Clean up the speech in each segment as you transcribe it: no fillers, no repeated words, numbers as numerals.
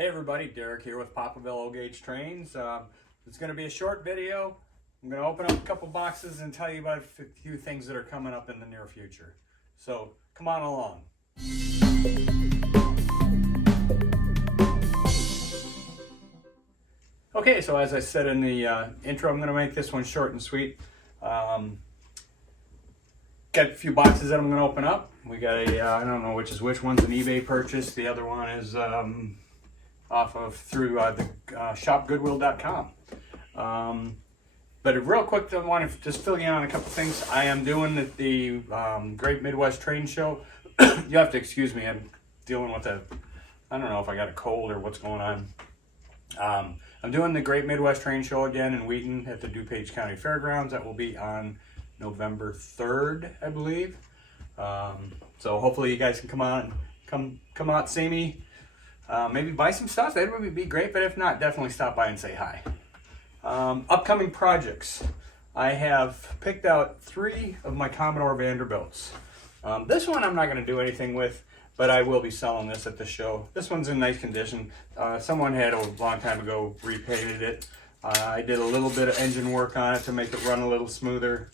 Hey everybody, Derek here with Papavilletrains. It's going to be a short video. I'm going to open up a couple boxes and tell you about a few things that are coming up in the near future. So come on along. Okay, so as I said in the intro, I'm going to make this one short and sweet. Got a few boxes that I'm going to open up. We got I don't know which one's an eBay purchase. The other one is through the shop Goodwill.com. But real quick, I want to just fill you in on a couple things. I am doing the Great Midwest Train Show. You have to excuse me. I'm dealing with I don't know if I got a cold or what's going on. I'm doing the Great Midwest Train Show again in Wheaton at the DuPage County Fairgrounds. That will be on November 3rd, I believe. So hopefully you guys can come out, see me. Maybe buy some stuff. That would be great. But if not, definitely stop by and say hi. Upcoming projects. I have picked out 3 of my Commodore Vanderbilts. This one I'm not going to do anything with, but I will be selling this at the show. This one's in nice condition. Someone had a long time ago repainted it. I did a little bit of engine work on it to make it run a little smoother.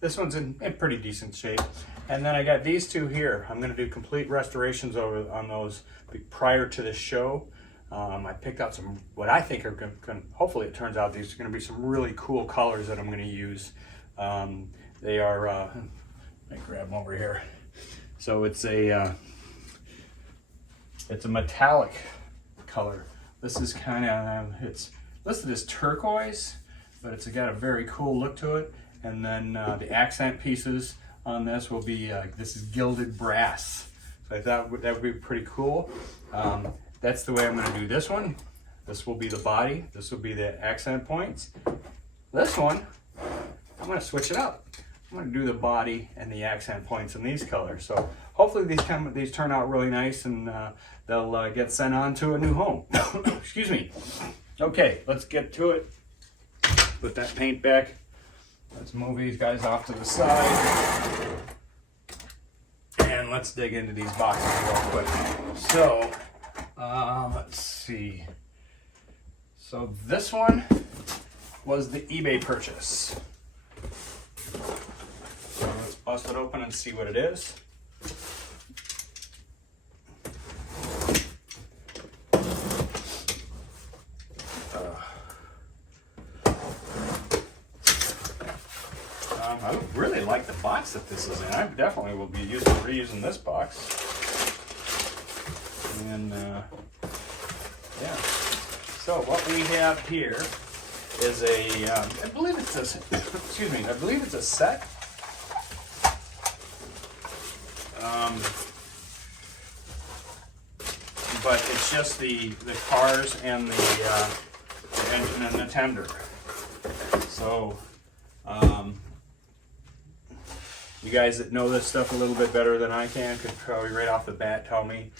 This one's in pretty decent shape. And then I got these 2 here. I'm going to do complete restorations on those prior to the show. I picked out some, what I think are going to, hopefully it turns out these are going to be some really cool colors that I'm going to use. They are, let me grab them over here. So it's a metallic color. This is kind of, it's listed as turquoise, but it's got a very cool look to it. And then the accent pieces on this will be, this is gilded brass. So I thought that would be pretty cool. That's the way I'm going to do this one. This will be the body. This will be the accent points. This one, I'm going to switch it up. I'm going to do the body and the accent points in these colors. So hopefully these turn out really nice and they'll get sent on to a new home. Excuse me. Okay, let's get to it. Put that paint back. Let's move these guys off to the side. And let's dig into these boxes real quick. So, let's see. So this one was the eBay purchase. So let's bust it open and see what it is. I really like the box that this is in. I definitely will be reusing this box. And yeah. So what we have here is I believe it's a, excuse me, I believe it's a set. But it's just the cars and the engine and the tender. So you guys that know this stuff a little bit better than I can could probably right off the bat tell me.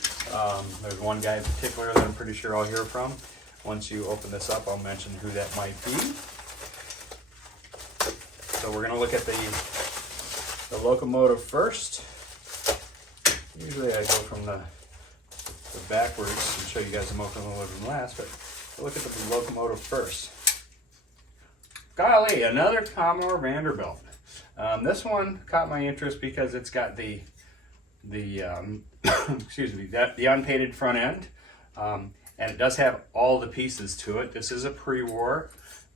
There's one guy in particular that I'm pretty sure I'll hear from. Once you open this up, I'll mention who that might be. So we're going to look at the locomotive first. Usually I go from the backwards and show you guys the locomotive last, but we'll look at the locomotive first. Golly, another Commodore Vanderbilt. This one caught my interest because it's got the excuse me, the unpainted front end, and it does have all the pieces to it. This is a pre-war,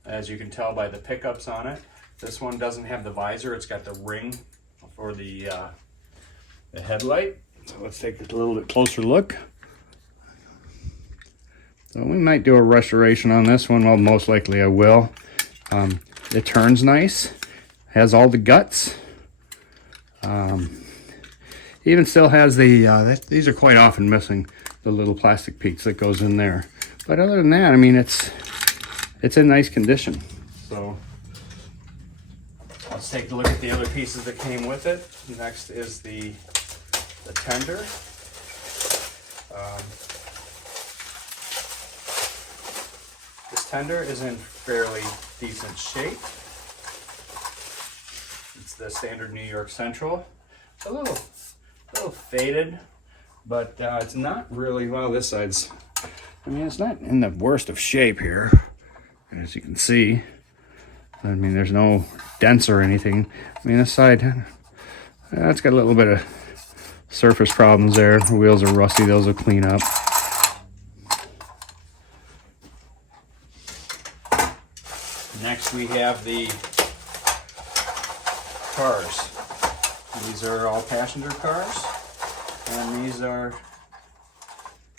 as you can tell by the pickups on it. This one doesn't have the visor. It's got the ring for the headlight. So let's take a little bit closer look. So we might do a restoration on this one. Well, most likely I will. It turns nice. Has all the guts. Even still has the, these are quite often missing the little plastic piece that goes in there. But other than that, I mean, it's in nice condition. So let's take a look at the other pieces that came with it. Next is the tender. This tender is in fairly decent shape. It's the standard New York Central. A little faded, but it's not really, well, this side's, I mean, it's not in the worst of shape here, as you can see. I mean, there's no dents or anything. I mean, this side, it's got a little bit of surface problems there. The wheels are rusty, those will clean up. Next we have the cars. These are all passenger cars, and these are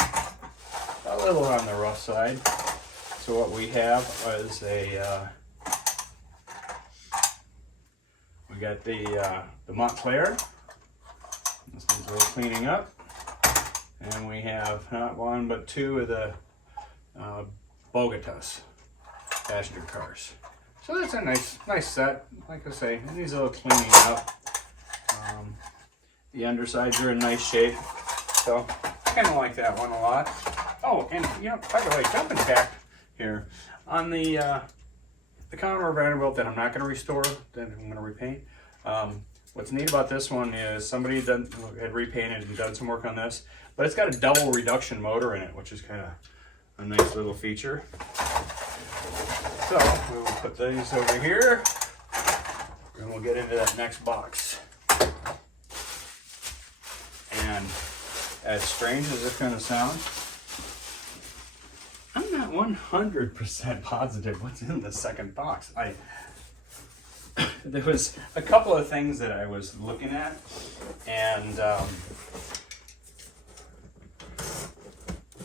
a little on the rough side. So what we have is we got the Montclair. This needs a little cleaning up, and we have not one but two of the Bogotas passenger cars. So that's a nice set. Like I say, it needs a little cleaning up. The undersides are in nice shape, so I kind of like that one a lot. Oh, and you know, by the way, jumping back here on the Commodore Vanderbilt that I'm not going to restore, that I'm going to repaint. What's neat about this one is somebody had repainted and done some work on this, but it's got a double reduction motor in it, which is kind of a nice little feature. So we'll put these over here, and we'll get into that next box. And as strange as it's going to sound, I'm not 100% positive what's in the second box. There was a couple of things that I was looking at, and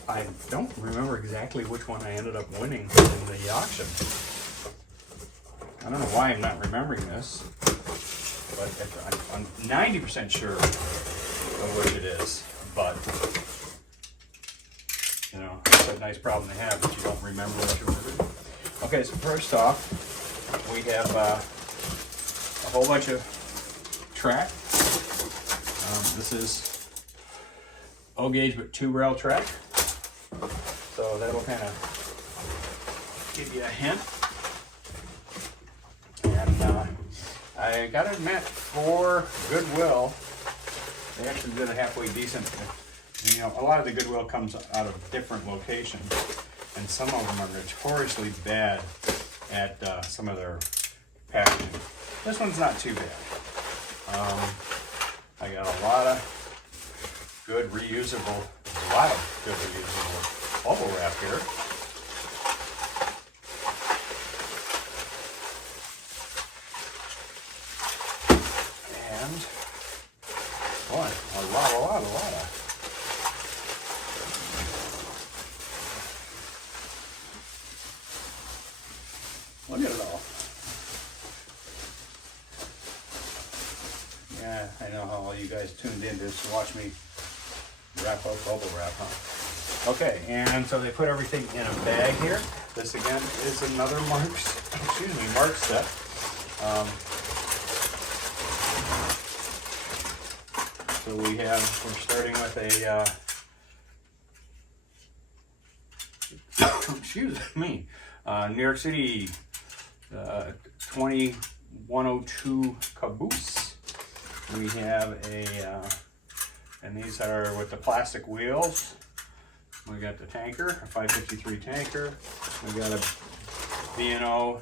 I don't remember exactly which one I ended up winning in the auction. I don't know why I'm not remembering this, but I'm 90% sure of which it is. But you know, it's a nice problem to have if you don't remember what you ordered. Okay, so first off, we have a whole bunch of track. This is O-gauge but 2-rail track. So that'll kind of give you a hint. And I gotta admit, for Goodwill, they actually did a halfway decent. You know, a lot of the Goodwill comes out of different locations, and some of them are notoriously bad at some of their packaging. This one's not too bad. I got a lot of good reusable bubble wrap here. And boy, a lot of. Look at it all. Yeah, I know how all you guys tuned in just to watch me wrap up bubble wrap, huh? Okay, and so they put everything in a bag here. This again is another Mark's set. So we're starting with a excuse me, New York City 2102 caboose. We have and these are with the plastic wheels. We got the tanker, a 553 tanker. We got a B&O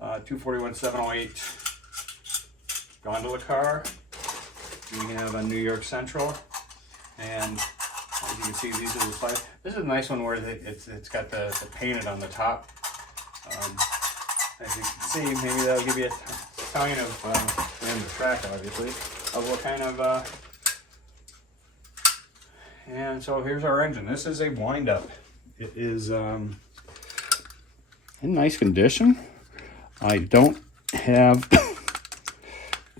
241-708 gondola car. We have a New York Central, and as you can see, these are the slides. This is a nice one where it's got the painted on the top. As you can see, maybe that'll give you a sign of and the track, obviously, of what kind of. And so here's our engine. This is a wind-up. It is in nice condition. I don't have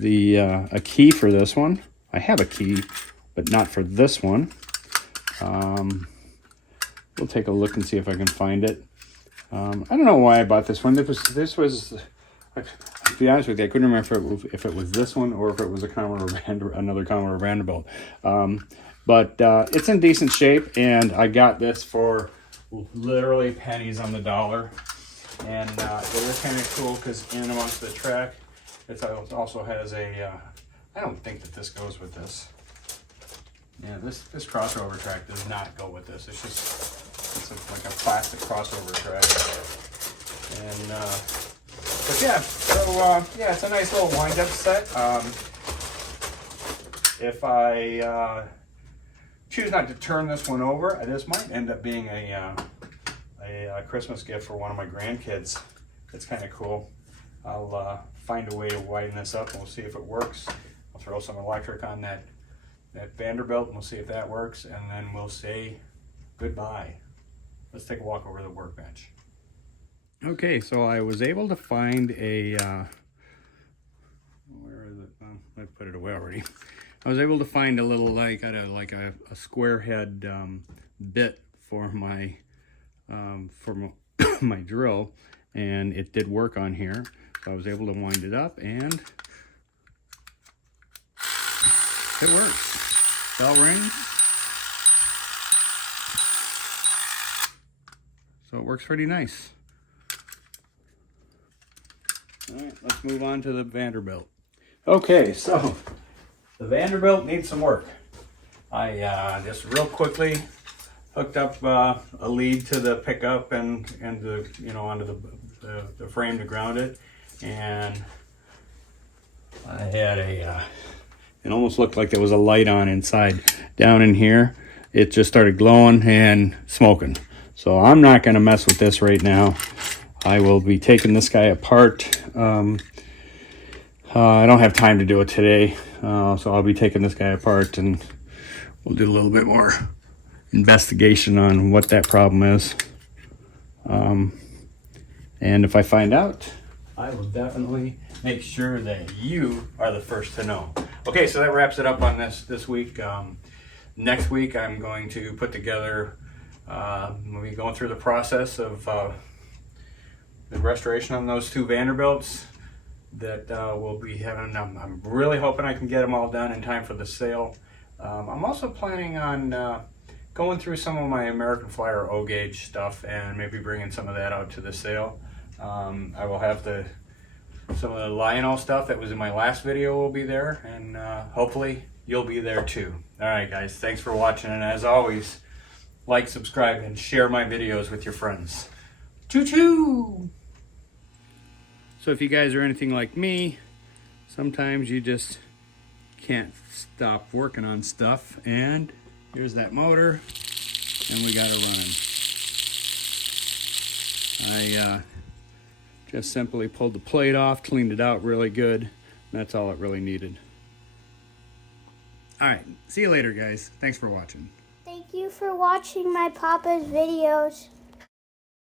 a key for this one. I have a key, but not for this one. We'll take a look and see if I can find it. I don't know why I bought this one. This was to be honest with you, I couldn't remember if it was this one or if it was another Commodore Vanderbilt. But it's in decent shape, and I got this for literally pennies on the dollar. And it is kind of cool because in amongst the track, it also has a, I don't think that this goes with this. Yeah, this crossover track does not go with this. It's like a plastic crossover track. And but yeah, so yeah, it's a nice little wind-up set. If I choose not to turn this one over, this might end up being a Christmas gift for one of my grandkids. It's kind of cool. I'll find a way to widen this up and we'll see if it works. I'll throw some electric on that Vanderbilt and we'll see if that works, and then we'll say goodbye. Let's take a walk over the workbench. Okay, so I was able to find a where is it? I put it away already. I was able to find a little a square head bit for my my drill, and it did work on here. So I was able to wind it up and it works. Bell rings. So it works pretty nice. All right, let's move on to the Vanderbilt. Okay, so the Vanderbilt needs some work. I just real quickly hooked up a lead to the pickup and the onto the frame to ground it, and I had it almost looked like there was a light on inside. Down in here, it just started glowing and smoking. So I'm not going to mess with this right now. I will be taking this guy apart. I don't have time to do it today, so I'll be taking this guy apart and we'll do a little bit more investigation on what that problem is. And if I find out, I will definitely make sure that you are the first to know. Okay, so that wraps it up on this week. Next week, I'm going to put together, we'll be going through the process of the restoration on those two Vanderbilts that we'll be having. I'm really hoping I can get them all done in time for the sale. I'm also planning on going through some of my American Flyer O-gauge stuff and maybe bringing some of that out to the sale. I will have some of the Lionel stuff that was in my last video will be there, and hopefully you'll be there too. All right, guys, thanks for watching, and as always, like, subscribe, and share my videos with your friends. Choo-choo! So if you guys are anything like me, sometimes you just can't stop working on stuff, and here's that motor, and we got it running. I just simply pulled the plate off, cleaned it out really good, and that's all it really needed. All right, see you later, guys. Thanks for watching. Thank you for watching my Papa's videos.